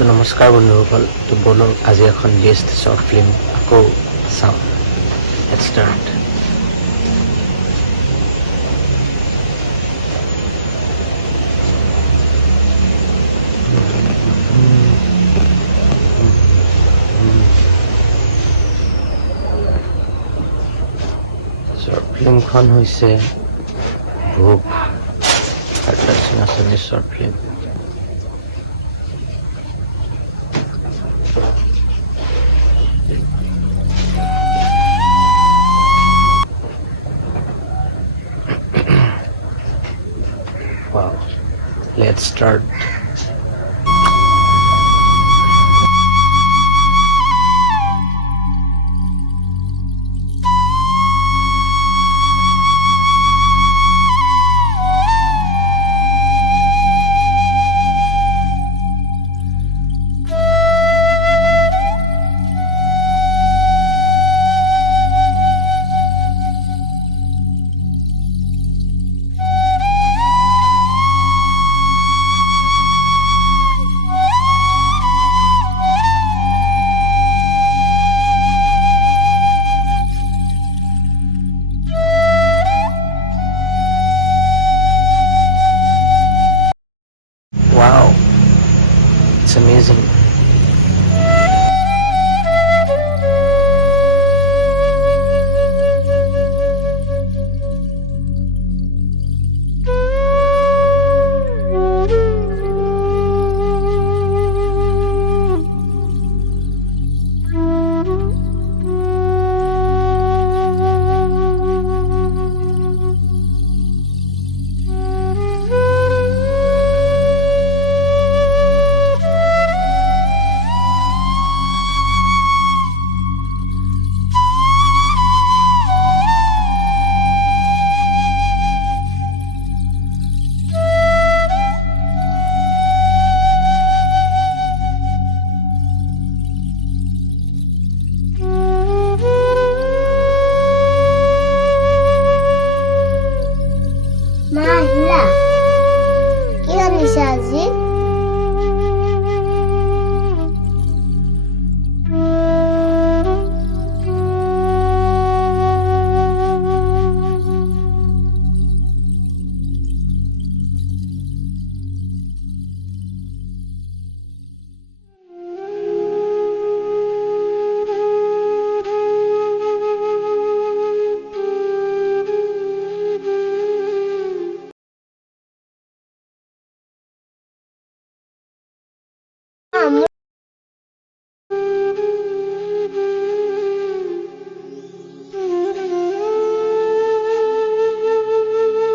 তো নমস্কাৰ বন্ধুসকল তো বলক আজি এখন বেষ্ট শৰ্ট ফিল্ম আকৌ চাওঁ লেটছ ষ্টাৰ্ট শৰ্ট ফিল্মখন হৈছে ভোগ Assamese short film Wow, let's start. Wow, it's amazing.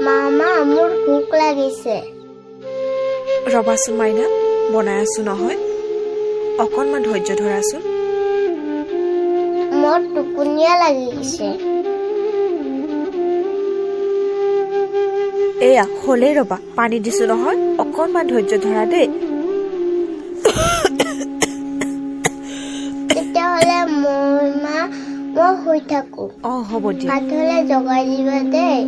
মামা মোৰ ভোক লাগিছে ৰবাচোন মাইনা বনাই আছো নহয় অকণমান ধৈৰ্য ধৰাচোন মোৰ টোপনিয়া লাগিছে এয়া হ'লেই ৰবা পানী দিছো নহয় অকণমান ধৈৰ্য ধৰা দেই তেতিয়াহ'লে মই শুই থাকো হ'ব দিয়া ভাত হ'লে জগাই দিবা দেই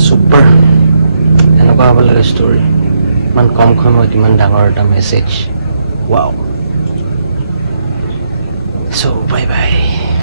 super এনেকুৱা হ'ব লাগে ষ্টৰি ইমান কম সময়ত ইমান ডাঙৰ এটা message wow So bye bye.